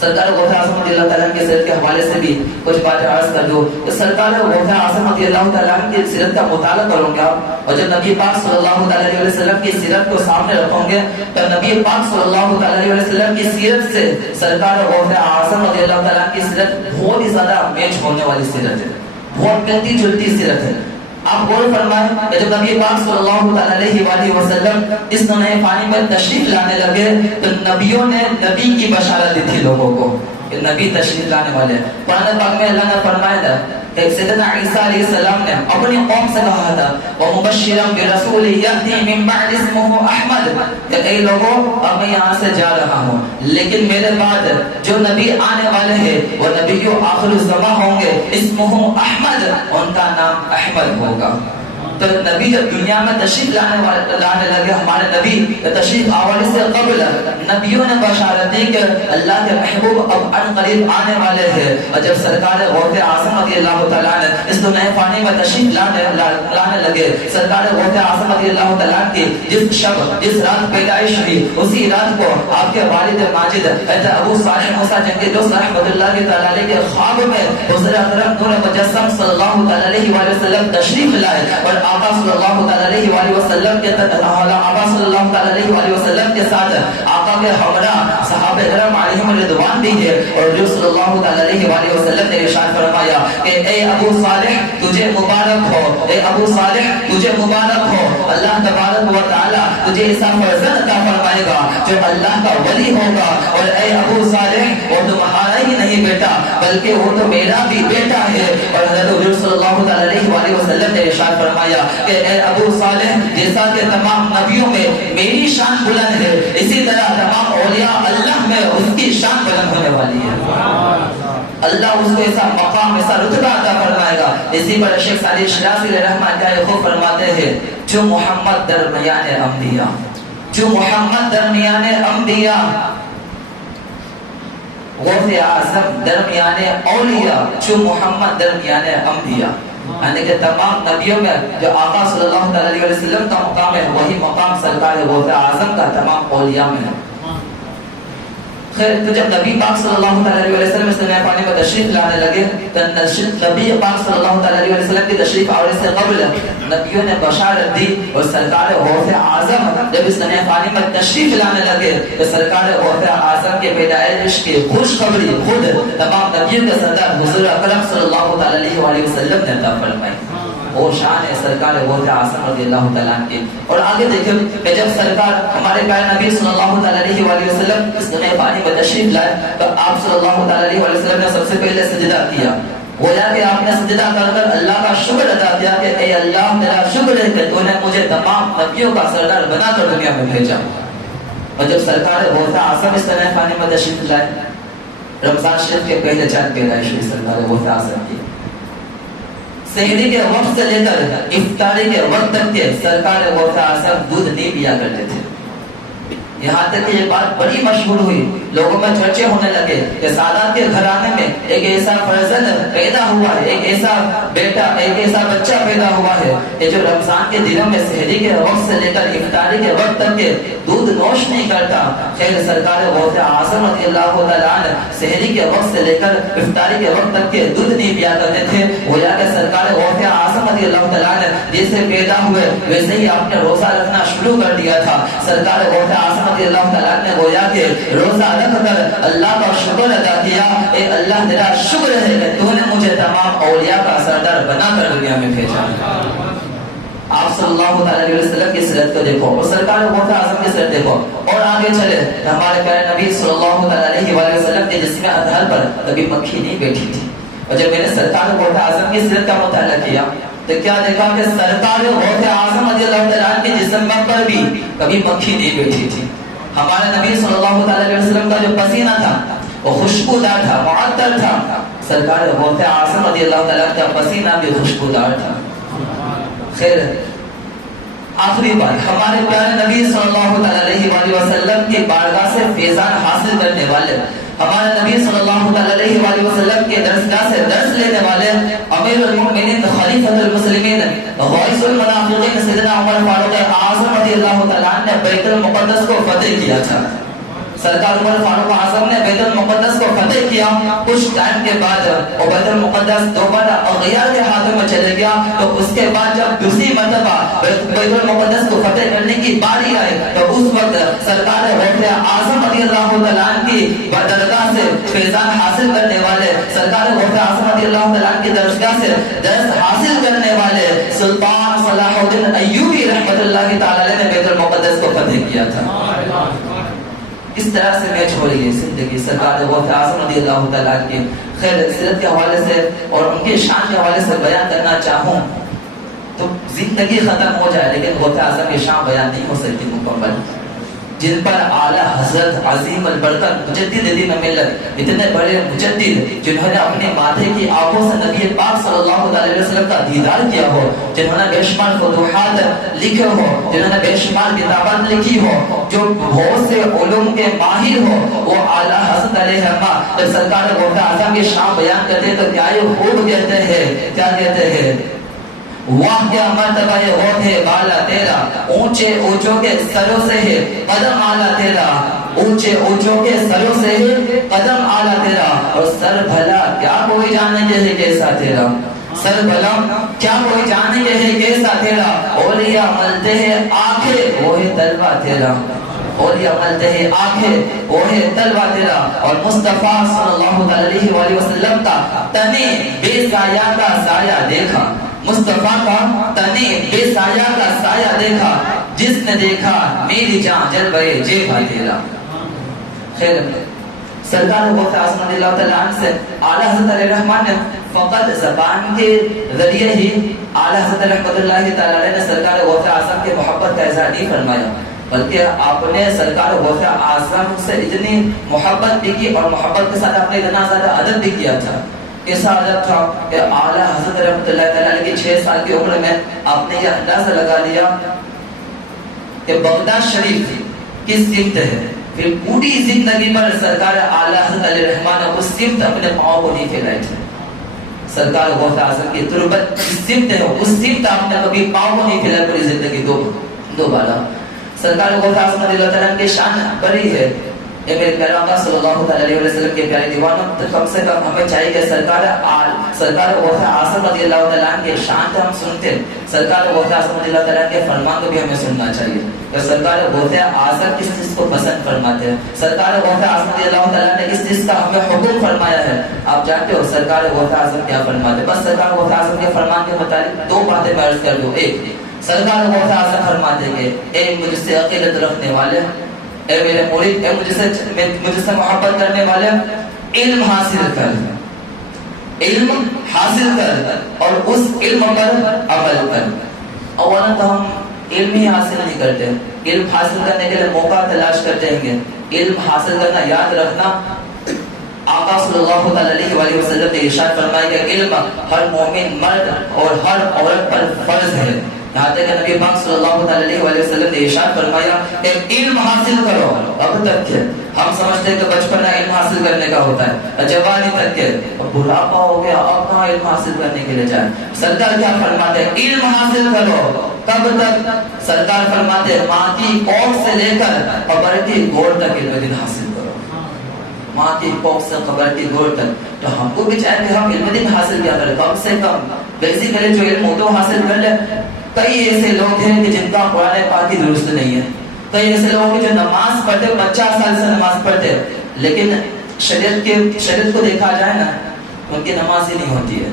سرکار غوث اعظم رضی اللہ تعالیٰ عنہ کی سیرت کے حوالے سے بھی کچھ باتیں عرض کر دو کہ سرکار غوث اعظم رضی اللہ تعالیٰ عنہ کی سیرت کا مطالعہ کروں گا اور جب نبی پاک صلی اللہ علیہ وسلم کی سیرت کو سامنے رکھوں گے تو نبی پاک صلی اللہ علیہ وسلم کی سیرت سے سرکار غوث اعظم رضی اللہ تعالیٰ عنہ کی سیرت بہت ہی زیادہ میچ ہونے والی سیرت ہے، بہت ملتی جلتی سیرت ہے۔ آپ غور فرمائیں کہ جب نبی پاک صلی اللہ علیہ وآلہ وسلم اس نئے پانی میں تشریف لانے لگے تو نبیوں نے نبی کی بشارت دی تھی لوگوں کو کہ نبی تشریف لانے والے ہیں۔ قرآن پاک میں اللہ نے فرمایا تھا کہ سیدنا عیسیٰ علیہ السلام نے اپنی قوم سے کہا تھا وَمُبَشِّرًا بِرَسُولٍ يَأْتِي مِن بَعْدِ اسْمُهُ أَحْمَدُ کہ اے لوگوں اب میں یہاں سے جا رہا ہوں لیکن میرے بعد جو نبی آنے والے ہیں وہ نبی آخر الزمان ہوں گے، اسمہ احمد، ان کا نام احمد ہوگا۔ تو نبی جب دنیا میں تشریف لانے لگے، ہمارے نبی تشریف آنے سے قبل نبیوں نے بشارت دی کہ اللہ کے محبوب اب ان قریب آنے والے ہیں۔ اور جب سرکار غوث اعظم رضی اللہ تعالیٰ عنہ اس دنیا فانی میں تشریف لانے لگے، سرکار غوث اعظم رضی اللہ تعالیٰ عنہ کی جس شب جس رات پیدائش ہوئی اسی رات کو آپ کے والد ماجد حضرت ابو صالح موسیٰ جنگی دوست رحمۃ اللہ تعالیٰ کے خواب میں حضور اکرم نور مجسم صلی اللہ علیہ وآلہ وسلم تشریف لائے اور آقا صلی اللہ علیہ وآلہ وسلم کے آقا صلی اللہ علیہ وآلہ وسلم کے ساتھ آقا کے ہمراہ صحابہ کرام علیہم رضوان بھی ہے اور جو صلی اللہ علیہ وآلہ وسلم نے ارشاد فرمایا کہ اے ابو صالح تجھے مبارک ہو، اے ابو صالح تجھے مبارک ہو، اللہ تبارک و تعالی تجھے ایسا فرزند عطا فرمائے گا جو اللہ کا ولی ہوگا، اور اے ابو صالح وہ تمہارا ہی نہیں بیٹا بلکہ وہ تو میرا بھی بیٹا ہے۔ اور حضرت صلی اللہ علیہ وآلہ وسلم نے ارشاد فرمایا کہ اے ابو صالح جیسا کہ تمام نبیوں میں میری شان بلند ہے اسی طرح تمام اولیاء اللہ میں اس کی شان بلند ہونے والی ہے، اللہ اس کو ایسا مقام ایسا رتبہ عطا فرمائے گا۔ اسی پر شیخ صالح شرازی رحمہ اللہ خوب فرماتے ہیں جو محمد درمیان انبیاء، جو محمد درمیان انبیاء، غوث اعظم درمیان اولیاء، جو محمد درمیان انبیاء، یعنی کہ تمام نبیوں میں جو آقا صلی اللہ علیہ وسلم کا مقام ہے وہی مقام سرکار غوث اعظم کا تمام اولیاء میں ہے۔ خیر تو جب نبی پاک صلی اللہ علیہ وسلم اس دنیا پانے میں تشریف لانے لگے تو نبی پاک صلی اللہ علیہ وسلم کی تشریف آنے سے قبل نبیوں نے بشارت دی اور سرکار غوث اعظم جب اس دنیا پانے میں تشریف لانے لگے تو سرکار غوث اعظم کے پیدائش کی خوشخبری خود تمام نبیوں کے سردار حضور اکرم صلی اللہ علیہ وآلہ وسلم نے عطا فرمائی۔ وہ شان ہے سرکار غوث اعظم رضی اللہ تعالیٰ عنہ کی۔ اور آگے دیکھیں کہ جب سرکار ہمارے پیارے نبی صلی اللہ علیہ وآلہ وسلم اس دنیا پانی میں تشریف لائے تو آپ صلی اللہ علیہ وآلہ وسلم نے سب سے پہلے سجدہ کیا، گویا کہ آپ نے سجدہ کر کر اللہ کا شکر ادا کیا کہ اے اللہ تیرا شکر ہے کہ تو نے مجھے تمام نبیوں کا سردار بنا کر دنیا میں بھیجا۔ اور جب سرکار غوث اعظم اس دنیا پانی میں تشریف لائے رمضان شریف کے پہلے چاند پیدائش ہوئی سرکار غوث اعظم کی۔ سحری کے وقت سے لے کر افطاری کے وقت تک کے سرکار غوث اعظم دودھ نہیں پیا کرتے تھے، یہاں تک کہ یہ بات بڑی مشہور ہوئی، لوگوں میں چرچے ہونے لگے کہ سادات کے گھرانے میں ایک ایسا فرزند پیدا ہوا ہے، ایک ایسا بیٹا، ایک ایسا بچہ پیدا ہوا ہے کہ جو رمضان کے دنوں میں سحری کے وقت سے لے کر افطاری کے وقت تک کے دودھ نوش نہیں کرتا۔ خیر سرکار غوث اعظم رضی اللہ تعالیٰ عنہ سحری کے وقت سے لے کر افطاری کے وقت تک کے دودھ نہیں پیا کرتے تھے، گویا کہ سرکار غوث اعظم رضی اللہ تعالیٰ عنہ جیسے پیدا ہوئے ویسے ہی آپ نے روزہ رکھنا شروع کر دیا تھا۔ سرکار غوث اعظم رضی اللہ تعالیٰ نے گویا کہ روزہ رکھ کر اللہ کا شکر ادا کیا، اے اللہ تیرا شکر ہے کہ تو نے مجھے تمام اولیاء کا سردار بنا کر دنیا میں بھیجا۔ آپ صلی اللہ علیہ وسلم کی سیرت کو دیکھو اور سرکار غوث اعظم کی سیرت دیکھو اور آگے چلے ہمارے پیارے نبی صلی اللہ علیہ وآلہ وسلم کے جسم اطہر پر کبھی مکھی نہیں بیٹھی تھی۔ اور جب میں نے سرکار غوث اعظم کی سیرت کا مطالعہ کیا تو کیا دیکھا کہ سرکار غوث اعظم رضی اللہ تعالیٰ کے جسم پر بھی کبھی مکھی نہیں بیٹھی تھی۔ ہمارے نبی صلی اللہ علیہ وسلم کا جو پسینہ تھا وہ خوشبودار تھا، معطر تھا، سرکار غوث اعظم رضی اللہ تعالیٰ کا پسینہ بھی خوشبودار تھا۔ خیر آخری بات ہمارے پیارے نبی صلی اللہ علیہ وآلہ وسلم کی بارگاہ سے فیضان حاصل کرنے والے، ہمارے نبی صلی اللہ علیہ وآلہ وسلم کے درسگاہ سے درس لینے والے امیر المؤمنین خلیفۃ المسلمین غائث المنافقین سیدنا عمر فاروق اعظم رضی اللہ تعالیٰ نے بیت المقدس کو فتح کیا تھا۔ سرکار عمر فاروق اعظم نے بیت المقدس کو کیا. کچھ ٹائم کے بعد بیت المقدس دوبارہ اغیار کے ہاتھوں میں چلے گیا. تو اس کے بعد جب دوسری مرتبہ بیت المقدس کو فتح کرنے کی باری آئی تو اس وقت سرکار غوث اعظم رضی اللہ تعالیٰ عنہ کی درگاہ سے فیضان حاصل کرنے والے، سرکار غوث اعظم رضی اللہ تعالیٰ عنہ کی درگاہ سے درس حاصل کرنے والے سلطان صلاح الدین ایوبی رحمۃ اللہ تعالیٰ علیہ نے بیت المقدس کو فتح کیا تھا. اس طرح سے میچ ہو رہی ہے زندگی سرکار غوث اعظم رضی اللہ تعالیٰ عنہ کی. خیر سیرت کے حوالے سے اور ان کے شان کے حوالے سے بیان کرنا چاہوں تو زندگی ختم ہو جائے، لیکن غوث اعظم کی شان بیان نہیں ہو سکتی مکمل، جن پر اعلیٰ حضرت عظیم البرکت مجدد دین ملت، اتنے بڑے مجدد جنہوں نے اپنے ماتھے کی آنکھوں سے نبی پاک صلی اللہ علیہ وسلم کا دیدار کیا ہو، جنہوں نے بے شمار فتوحات لکھے ہو، جنہوں نے بے شمار کتابات لکھی ہو، جو بہت سے علوم کے ماہر ہو، وہ اعلیٰ حضرت علیہ السلام جب سرکار غوث اعظم کی شان بیان کرتے ہیں تو کیا یہ خوب کہتے ہیں، کیا کہتے ہیں؟ واہ کیا مرتبہ یہ غوث ہے بالا تیرا، اونچے اونچوں کے سروں سے ہے قدم اعلیٰ تیرا، اونچے اونچوں کے سروں سے ہے قدم اعلیٰ تیرا، اور سر بھلا کیا کوئی جانے کے ہے کیسا تیرا، سر بھلا کیا کوئی جانے کے ہے کیسا تیرا، اولیاء ملتے ہیں آنکھیں وہ ہے تلوا تیرا، اولیاء ملتے ہیں آنکھیں وہ ہے تلوا تیرا، اور مصطفیٰ صلی اللہ علیہ وآلہ وسلم کا تنے بے سایہ کا سایہ دیکھا، مصطفیٰ کا تنے بے سایہ کا سایہ دیکھا، جس نے دیکھا میری جان جلوے جیبا تیرا. خیر سرکار غوث اعظم رضی اللہ تعالیٰ عنہ سے اعلیٰ حضرت علیہ الرحمن نے فقط زبان کے ذریعے ہی اعلیٰ حضرت رحمۃ اللہ تعالیٰ علیہ نے سرکار غوث اعظم کے محبت کا اظہار نہیں فرمایا، بلکہ آپ نے سرکار غوث اعظم سے اتنی محبت بھی کی اور محبت کے ساتھ آپ نے اتنا زیادہ ادب بھی کیا تھا. ایسا عجب تھا کہ اعلیٰ حضرت رحمۃ اللہ تعالیٰ علیہ کی 6 سال کی عمر میں آپ نے یہ اندازہ لگا لیا کہ بغداد شریف کس سمت ہے، پھر پوری زندگی پر سرکار اعلیٰ حضرت علیہ الرحمن نے اس سمت اپنے پاؤں کو نہیں پھیلائے تھے. سرکار غوث اعظم کی تربت جس سمت ہے اس سمت آپ نے کبھی پاؤں کو نہیں پھیلایا پوری زندگی دو بارہ. سرکار غوث اعظم رضی اللہ تعالیٰ کی شان بڑی ہے. اے میرے پیارے آقا صلی اللہ علیہ وسلم کے پیارے دیوانوں، کم سے کم ہمیں چاہیے کہ سرکار غوث اعظم رضی اللہ تعالیٰ کے شان کو ہم سنتے، سرکار غوث اعظم رضی اللہ تعالیٰ کے فرمان کو بھی ہمیں سننا چاہیے کہ سرکار غوث اعظم کس چیز کو پسند فرماتے ہیں، سرکار غوث اعظم رضی اللہ تعالیٰ نے کس چیز کا ہمیں حکم فرمایا ہے. آپ جانتے ہو سرکار غوث اعظم کیا فرماتے ہیں؟ بس سرکار غوث اعظم کے فرمان کے متعلق 2 باتیں میں عرض کر دوں. ایک، سرکار غوث اعظم فرماتے ہیں کہ اے مجھ سے عقیدت رکھنے والے، اے میرے مرید، اے مجھ سے محبت کرنے والے، علم حاصل کر، علم حاصل کر اور اس علم پر عمل کر. اولا تو ہم علم ہی حاصل نہیں کرتے، علم حاصل کرنے کے لیے موقع تلاش کرتے ہیں. علم حاصل کرنا، یاد رکھنا، آقا صلی اللہ علیہ وآلہ وسلم نے ارشاد فرمایا کہ علم ہر مومن مرد اور ہر عورت پر فرض ہے. یہاں تک کہ نبی پاک صلی اللہ علیہ وآلہ وسلم نے ارشاد فرمایا کہ علم حاصل کرو. اب تک کہ ہم سمجھتے ہیں کہ بچپن میں علم حاصل کرنے کا ہوتا ہے، جوانی تک کے بڑھاپا ہو گیا اب کہاں علم حاصل کرنے کے لیے جائے. سرکار کیا فرماتے ہیں؟ علم حاصل کرو. کب تک؟ سرکار فرماتے ہیں ماں کی کوکھ سے لے کر قبر کی گوڑ تک علم دین حاصل کرو. ماں کی کوکھ سے قبر کی گوڑ تک. تو ہم کو بھی چاہیے کہ ہم علم دین حاصل کیا کریں، کم سے کم بیسیکلی جو علم ہو تو حاصل کر لیں. کئی ایسے لوگ ہیں کہ جن کا قرآن پاک کی درست نہیں ہے، کئی ایسے لوگ ہیں جو نماز پڑھتے 50 سال سے نماز پڑھتے لیکن شریعت کو دیکھا جائے نا ان کی نماز ہی نہیں ہوتی ہے.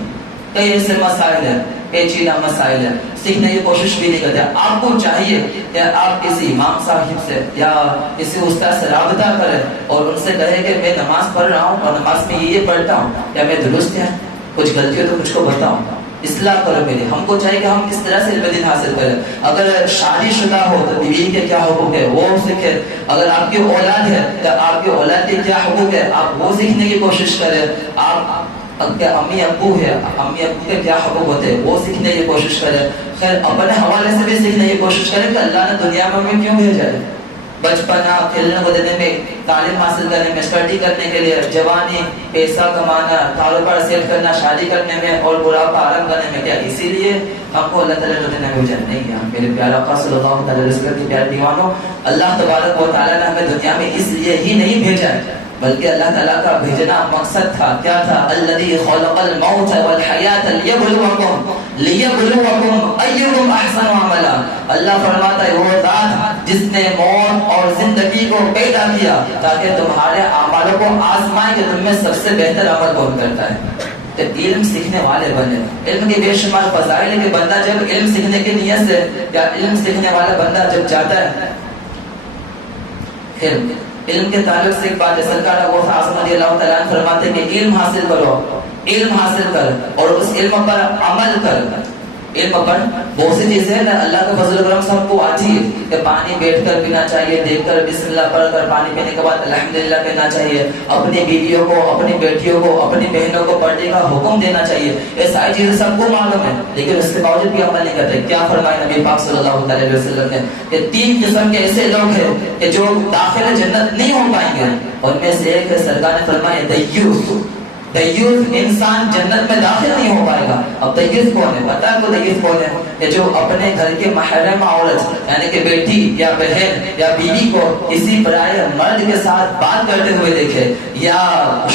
کئی ایسے مسائل ہیں، پیچیدہ مسائل ہیں، سیکھنے کی کوشش بھی نہیں کرتے. آپ کو چاہیے کہ آپ کسی امام صاحب سے یا کسی استاد سے رابطہ کریں اور ان سے کہیں کہ میں نماز پڑھ رہا ہوں اور نماز میں یہ پڑھتا ہوں، کیا میں درست ہے؟ کچھ غلطی ہو تو مجھ کو بتاؤ، اصلاح کرو میری. ہم کو چاہیے کہ ہم کس طرح سے علم دین حاصل کریں. اگر شادی شدہ ہو تو بیوی کے کیا حقوق ہے وہ سیکھے. اگر آپ کی اولاد ہے تو آپ کی اولاد کے کیا حقوق ہے آپ وہ سیکھنے کی کوشش کریں. آپ امی ابو ہے، امی ابو کے کیا حقوق ہوتے ہیں وہ سیکھنے کی کوشش کریں. خیر اپنے حوالے سے بھی سیکھنے کی کوشش کریں کہ اللہ نے دنیا میں ہمیں کیوں بھیجا ہے. بچپنا کھیلنے کو دینے میں، تعلیم حاصل کرنے میں، اسٹڈی کرنے کے لیے، جوانی پیسہ کمانا، کاروبار سیٹ کرنا، شادی کرنے میں اور بڑھاپا آرام کرنے میں. کیا اسی لیے ہم کو اللہ تعالیٰ نے بھیجا؟ نہیں ہے. میرے پیارے آقا صلی اللہ علیہ وسلم کے پیارے دیوانوں، اللہ تبارک و تعالیٰ نے ہمیں دنیا میں اس لیے ہی نہیں بھیجا ہے بلکہ اللہ تعالیٰ کا بھیجنا مقصد تھا، کیا تھا؟ الذی خلق الموت والحیات لیبلوکم ایکم احسن عملا. اللہ فرماتا ہے وہ ذات جس نے موت اور زندگی کو پیدا کیا تاکہ تمہارے اعمالوں کو آزمائے کہ تم میں سب سے بہتر عمل کون کرتا ہے. علم سیکھنے والے بنے. علم کے بے شمار فضائل ہے کہ بندہ جب علم سیکھنے کی نیت سے یا علم سیکھنے والا بندہ جب جاتا ہے، پھر علم کے تعلق سے ایک بات ہے، سرکار ابو اعظم رضی اللہ تعالیٰ عنہ فرماتے ہیں کہ علم حاصل کرو، علم حاصل کر اور اس علم پر عمل کر. علم پر بہت سی چیزیں نا اللہ کا فضل و کرم سب کو آتی ہے کہ پانی بیٹھ کر پینا چاہیے، دیکھ کر بسم اللہ پڑھ کر پانی پینے کے بعد الحمدللہ کہنا چاہیے، اپنی بیویوں کو، اپنی بیٹیوں کو، اپنی بہنوں کو پڑھنے کا حکم دینا چاہیے. یہ ساری چیزیں سب کو معلوم ہے، لیکن اس کے باوجود بھی عمل نہیں کرتے. کیا فرمایا نبی پاک صلی اللہ علیہ وسلم نے کہ 3 قسم کے ایسے لوگ ہیں کہ جو داخل جنت نہیں ہو پائیں گے. ان میں سے ایک ہے، سرکار نے فرمایا دیوس. دیوس انسان جنت میں داخل نہیں ہو پائے گا. اب دیوس کون ہے؟ پتہ ہے کو دیوس کون ہے؟ کہ جو اپنے گھر کے محرم عورت یعنی کہ بیٹی یا بہن یا بیوی کو کسی پرائے مرد کے ساتھ بات کرتے ہوئے دیکھے، یا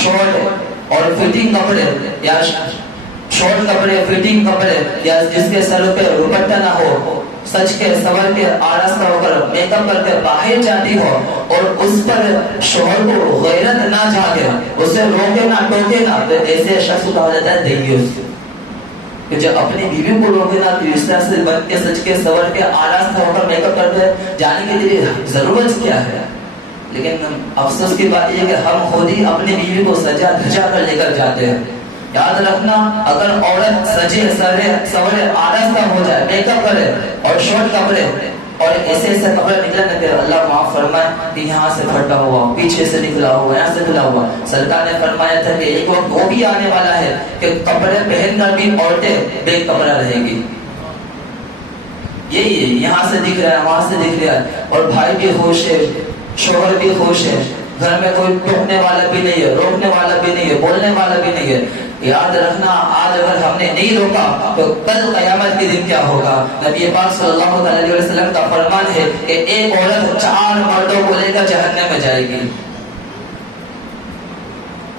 شارٹ اور فٹنگ کپڑے، یا شارٹ کپڑے، فٹنگ کپڑے، یا جس کے سر پہ دوپٹہ نہ ہو، سچ کے سور کے آراستہ ہو کر میک اپ کر کے باہر جاتی ہو اور اس پر شوہر کو غیرت نہ جھاگے، اسے روکے نہ ٹوکے نہ، تو ایسے شخص کو کہا جاتا ہے دیوس. کہ جو اپنی بیوی کو روکے نہ، تو اس طرح سے بن کے سچ کے سور کے آراستہ ہو کر میک اپ کر کے جانے کے لیے ضرورت کیا ہے؟ لیکن افسوس کی بات یہ کہ ہم خود ہی اپنی بیوی کو سجا دھجا کر لے کر جاتے ہیں. یاد رکھنا، اگر عورت سجے سورے آراستہ ہو جائے، میک اپ کرے اور شارٹ کپڑے اور ایسے ایسے کپڑے نکلے نہ کہ اللہ معاف فرمائے کہ یہاں سے پھٹا ہوا، پیچھے سے نکلا ہوا، یہاں سے کھلا ہوا. سرکار نے فرمایا تھا کہ ایک وقت وہ بھی آنے والا ہے کہ کپڑے پہن کر بھی عورتیں بے کپڑا رہے گی. یہی ہے، یہاں سے دکھ رہا ہے، وہاں سے دکھ رہا ہے، اور بھائی بھی خوش ہے، شوہر بھی خوش ہے، گھر میں کوئی ٹوکنے والا بھی نہیں ہے، روکنے والا بھی نہیں ہے، بولنے والا بھی نہیں ہے. یاد رکھنا، آج اگر ہم نے نہیں روکا تو کل قیامت کے دن کیا ہوگا؟ نبی پاک صلی اللہ علیہ وسلم کا فرمان ہے کہ ایک عورت 4 مردوں کو لے کر جہنم میں جائے گی.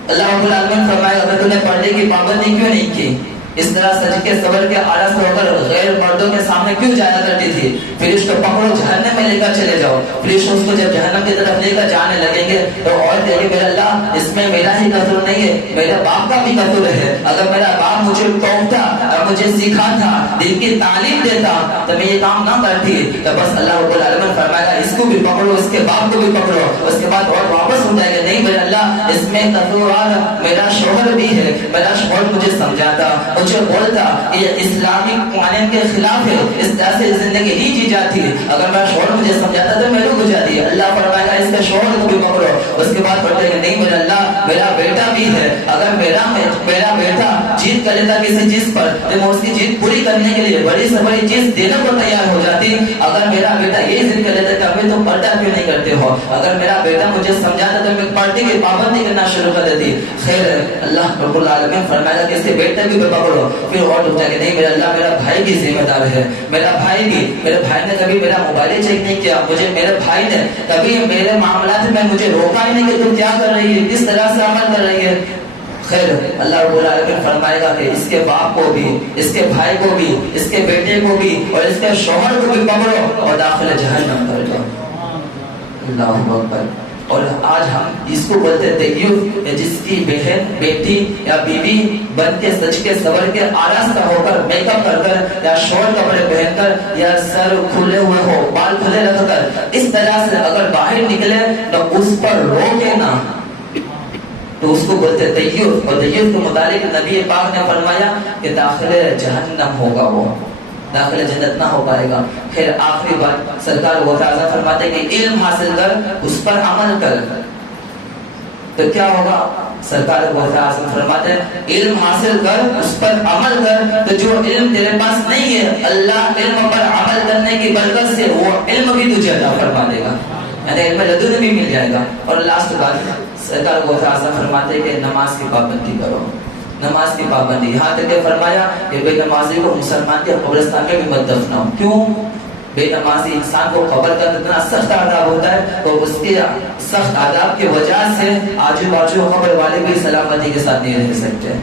اللہ رب العالمین فرمائے اگر تو نے پردے کی پابندی کیوں نہیں کی، اس طرح سج کے سور کے آلس ہو کر غیر مردوں کے سامنے کیوں جایا کرتی تھی؟ پھر اس کو پکڑو، جہنم میں لے کر چلے جاؤ. پھر اس کو جب جہنم کی طرف لے کر جانے لگیں گے تو اور کہیں گے میرا اللہ اس میں میرا ہی قصور نہیں ہے، میرے باپ کا بھی قصور ہے. اگر میرا باپ مجھے ٹوکتا اور مجھے سکھاتا، دین کی تعلیم دیتا تو میں یہ کام نہ کرتی. تو بس اللہ رب العالمین فرمائے گا اس کو بھی پکڑو، اس کے باپ کو بھی پکڑو. اس کے بعد اور واپس اٹھائے گا، نہیں میرا اللہ اس میں قصور میرا شوہر بھی ہے، میرا شوہر مجھے سمجھاتا، مجھے بولتا، یہ اسلامی قوانین کے خلاف ہے، اس طرح سے زندگی نہیں جی جاتی. اگر میرا شوہر مجھے سمجھاتا تو میں رک جاتی. اللہ فرمائے گا اس کے شوہر کو بھی پکڑو. اس کے بعد پڑھتے ہیں نہیں میرا اللہ میرا بیٹا بھی ہے، اگر میرا بیٹا جیت کر لیتا کسی چیز پر تو میں اس کی جیت پوری کرنے کے لیے بڑی سے بڑی چیز دینے کو تیار ہو جاتی. اگر میرا بیٹا یہ ضد کر لیتا کہ ابھی تم پردہ کیوں نہیں کرتے ہو، اگر میرا بیٹا مجھے سمجھاتا تو میں پردے کی پابندی کرنا شروع کر دیتی. خیر اللہ رب العالمین فرمائے گا کہ اس کے بیٹے بھی پکڑو. پھر اور اٹھتا کہ نہیں میرا اللہ میرا بھائی بھی ذمہ دار ہے، میرا بھائی نے کبھی میرا موبائل چیک نہیں کیا، مجھے میرے بھائی نے کبھی میرے معاملات میں مجھے روکا ہی نہیں کہ تم کیا کر رہی ہے، کس طرح سے عمل کر رہی ہے. خیر اللہ رب العالمین فرمائے گا کہ اس کے باپ کو بھی، اس کے بھائی کو بھی، اس کے بیٹے کو بھی اور اس کے شوہر کو بھی پکڑو اور داخل جہنم کر دو. اللہ اکبر. اور آج ہم اس کو بولتے دیوس، جس کی بہن، بیٹی یا بیوی بن کے سج کے سور کے آراستہ ہو کر میک اپ کر کر یا شارٹ کپڑے پہن کر یا سر کھلے ہوئے ہو، بال کھلے رکھ کر اس طرح سے اگر باہر نکلے تو اس پر روکے نہ، تو اس کو بولتے دیوس. اور دیوس کے متعلق نبی پاک نے فرمایا کہ داخل جہنم ہوگا، وہ داخل جنت نہ ہو پائے گا. پھر آخری بات سرکار وہ اعظم فرماتے ہیں کہ علم حاصل کر، اس پر عمل کر. تو کیا ہوگا؟ سرکار وہ اعظم فرماتے ہیں علم حاصل کر، اس پر عمل کر. تو جو علم تیرے پاس نہیں ہے، اللہ علم پر عمل کرنے کی برکت سے وہ علم بھی تجھے عطا فرما دے گا، یعنی علم لدن بھی مل جائے گا. اور لاسٹ بات سرکار وہ اعظم فرماتے ہیں کہ نماز کی پابندی کرو، نماز کی پابندی. یہاں تک کہ فرمایا کہ بے نمازی کو مسلمان کے قبرستان میں بھی مت دفناؤ. کیوں؟ بے نمازی انسان کو قبر کا اتنا سخت عذاب ہوتا ہے تو اس کے سخت عذاب کی وجہ سے آجو باجو قبر والے بھی سلامتی کے ساتھ نہیں رہ سکتے.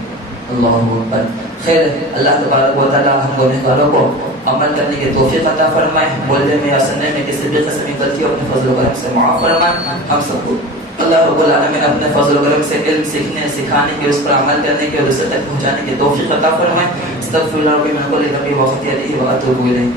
اللہ اکبر. خیر اللہ تبارک و تعالی ہم گنہگاروں کو عمل کرنے کی توفیق عطا فرمائے. بولنے میں یا سننے میں کسی بھی قسم کی غلطی اپنے فضل و کرم سے معاف فرمائے. ہم سب کو اللہ رب العالمین اپنے فضل و کرم سے علم سیکھنے سکھانے کے اس پر عمل کرنے کے اور اسے تک پہنچانے کی توفیق عطا فرمائے. استغفر اللہ ربی من کل ذنب و خطیئۃ و اتوب الیہ.